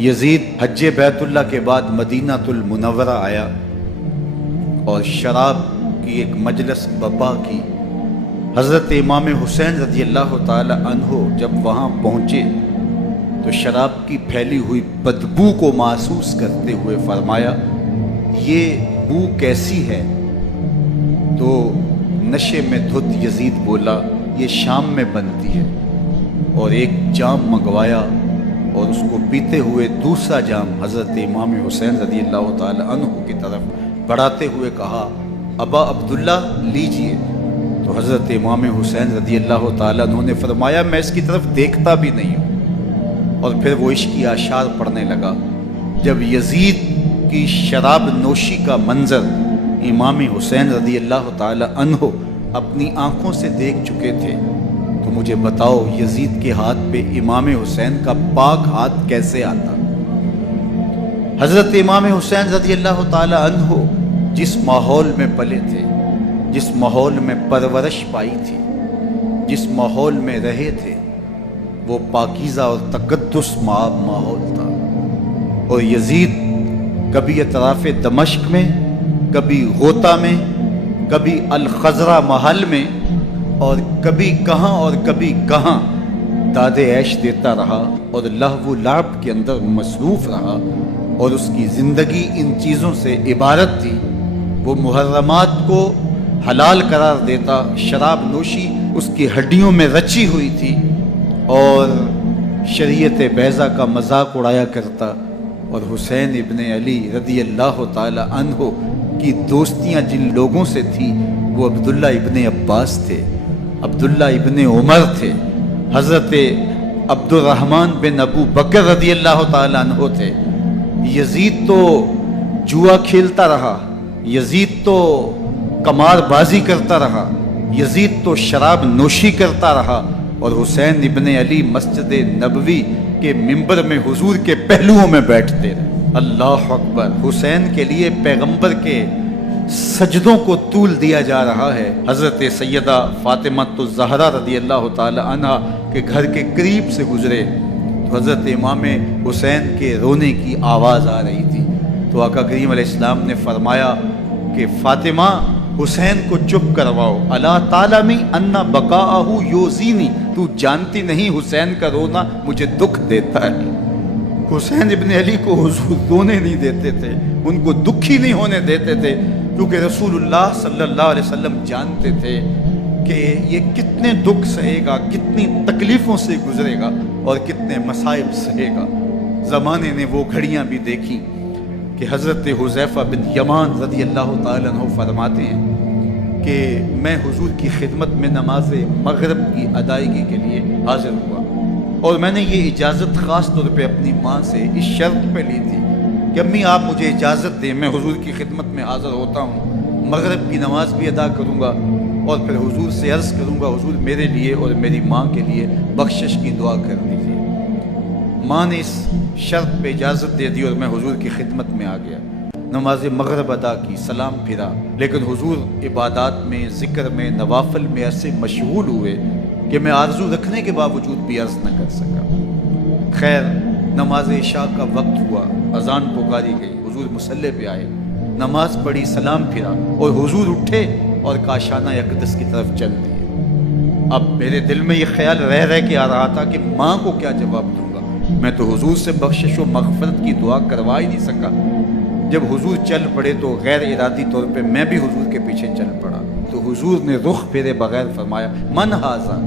یزید حج بیت اللہ کے بعد مدینہ المنورہ آیا اور شراب کی ایک مجلس برپا کی۔ حضرت امام حسین رضی اللہ تعالی عنہ جب وہاں پہنچے تو شراب کی پھیلی ہوئی بدبو کو محسوس کرتے ہوئے فرمایا، یہ بو کیسی ہے؟ تو نشے میں دھت یزید بولا، یہ شام میں بنتی ہے، اور ایک جام منگوایا اور اس کو پیتے ہوئے دوسرا جام حضرت امام حسین رضی اللہ تعالی عنہ کی طرف بڑھاتے ہوئے کہا، ابا عبداللہ لیجئے۔ تو حضرت امام حسین رضی اللہ تعالی عنہ نے فرمایا، میں اس کی طرف دیکھتا بھی نہیں ہوں، اور پھر وہ عشقی اشعار پڑھنے لگا۔ جب یزید کی شراب نوشی کا منظر امام حسین رضی اللہ تعالی عنہ اپنی آنکھوں سے دیکھ چکے تھے تو مجھے بتاؤ یزید کے ہاتھ پہ امام حسین کا پاک ہاتھ کیسے آتا؟ حضرت امام حسین رضی اللہ تعالی عنہ جس ماحول میں پلے تھے، جس ماحول میں پرورش پائی تھی، جس ماحول میں رہے تھے، وہ پاکیزہ اور تقدس ماحول تھا۔ اور یزید کبھی اطراف دمشق میں، کبھی غوطہ میں، کبھی الخضرہ محل میں، اور کبھی کہاں اور کبھی کہاں داد عیش دیتا رہا اور لہو و لعب کے اندر مصروف رہا، اور اس کی زندگی ان چیزوں سے عبارت تھی۔ وہ محرمات کو حلال قرار دیتا، شراب نوشی اس کی ہڈیوں میں رچی ہوئی تھی، اور شریعت بیضہ کا مذاق اڑایا کرتا، اور حسین ابن علی رضی اللہ تعالی عنہ کی دوستیاں جن لوگوں سے تھی وہ عبداللہ ابن عباس تھے، عبداللہ ابن عمر تھے، حضرت عبد الرحمن بن ابو بکر رضی اللہ تعالی عنہ تھے۔ یزید تو جوا کھیلتا رہا، یزید تو قمار بازی کرتا رہا، یزید تو شراب نوشی کرتا رہا، اور حسین ابن علی مسجد نبوی کے منبر میں حضور کے پہلوؤں میں بیٹھتے رہے۔ اللہ اکبر! حسین کے لیے پیغمبر کے سجدوں کو طول دیا جا رہا ہے۔ حضرت سیدہ فاطمہ الزہرا رضی اللہ تعالی عنہ کے گھر کے قریب سے گزرے تو حضرت امام حسین کے رونے کی آواز آ رہی تھی، تو آقا کریم علیہ السلام نے فرمایا کہ فاطمہ حسین کو چپ کرواؤ، اللہ تعالیٰ میں انا بقاءہ یوزینی، تو جانتی نہیں حسین کا رونا مجھے دکھ دیتا ہے۔ حسین ابن علی کو حضور رونے نہیں دیتے تھے، ان کو دکھی نہیں ہونے دیتے تھے، کیونکہ رسول اللہ صلی اللہ علیہ وسلم جانتے تھے کہ یہ کتنے دکھ سہے گا، کتنی تکلیفوں سے گزرے گا اور کتنے مصائب سہے گا۔ زمانے نے وہ گھڑیاں بھی دیکھی کہ حضرت حذیفہ بن یمان رضی اللہ تعالی عنہ فرماتے ہیں کہ میں حضور کی خدمت میں نماز مغرب کی ادائیگی کے لیے حاضر ہوا، اور میں نے یہ اجازت خاص طور پہ اپنی ماں سے اس شرط پہ لی تھی کہ امی آپ مجھے اجازت دیں، میں حضور کی خدمت میں حاضر ہوتا ہوں، مغرب کی نماز بھی ادا کروں گا، اور پھر حضور سے عرض کروں گا حضور میرے لیے اور میری ماں کے لیے بخشش کی دعا کر دیجیے۔ ماں نے اس شرط پہ اجازت دے دی اور میں حضور کی خدمت میں آ گیا، نماز مغرب ادا کی، سلام پھرا، لیکن حضور عبادات میں، ذکر میں، نوافل میں ایسے مشغول ہوئے کہ میں آرزو رکھنے کے باوجود بھی عرض نہ کر سکا۔ خیر، نماز عشاء کا وقت ہوا، اذان پکاری گئی، حضور مصلی پہ آئے، نماز پڑھی، سلام پھرا، اور حضور اٹھے اور کاشانہ اقدس کی طرف چل دیے۔ اب میرے دل میں یہ خیال رہ کے آ رہا تھا کہ ماں کو کیا جواب دوں گا، میں تو حضور سے بخشش و مغفرت کی دعا کروا ہی نہیں سکا۔ جب حضور چل پڑے تو غیر ارادی طور پہ میں بھی حضور کے پیچھے چل پڑا، تو حضور نے رخ پھیرے بغیر فرمایا، من ھذا،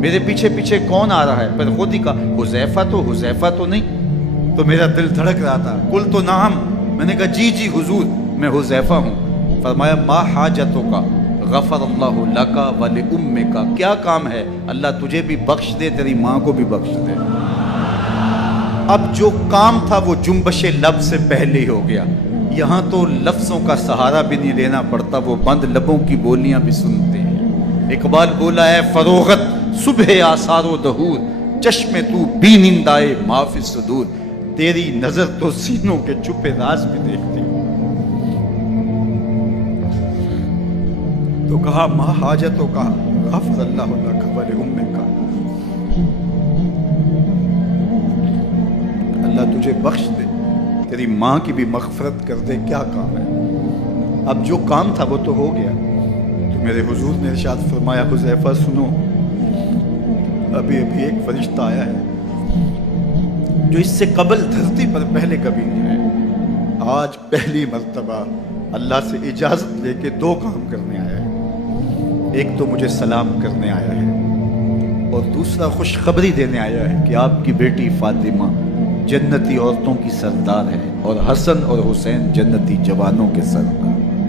میرے پیچھے پیچھے کون آ رہا ہے؟ پھر خود ہی کہا، حذیفہ تو نہیں؟ تو میرا دل دھڑک رہا تھا، قلت نعم، میں نے کہا جی حضور میں حذیفہ ہوں۔ فرمایا، ما حاجتک غفر اللہ لک ولامک، کیا کام ہے؟ اللہ تجھے بھی بخش دے، تیری ماں کو بھی بخش دے۔ اب جو کام تھا وہ جنبش لب سے پہلے ہی ہو گیا، یہاں تو لفظوں کا سہارا بھی نہیں لینا پڑتا، وہ بند لبوں کی بولیاں بھی سنتے ہیں۔ اقبال بولا ہے، فروغت صبح آثار و دہور، چشم تو بی نندائے ما فی الصدور، تیری نظر تو سینوں کے چھپے راز بھی دیکھتی۔ تو کہا، ما حاجتوں کا غفر اللہ لک ولامک، اللہ تجھے بخش دے، تیری ماں کی بھی مغفرت کر دے، کیا کام ہے؟ اب جو کام تھا وہ تو ہو گیا۔ تو میرے حضور نے ارشاد فرمایا حذیفہ سنو، ابھی ابھی ایک فرشتہ آیا ہے جو اس سے قبل دھرتی پر پہلے کبھی نہیں آیا، آج پہلی مرتبہ اللہ سے اجازت لے کے دو کام کرنے آیا ہے۔ ایک تو مجھے سلام کرنے آیا ہے اور دوسرا خوشخبری دینے آیا ہے کہ آپ کی بیٹی فاطمہ جنتی عورتوں کی سردار ہے اور حسن اور حسین جنتی جوانوں کے سردار۔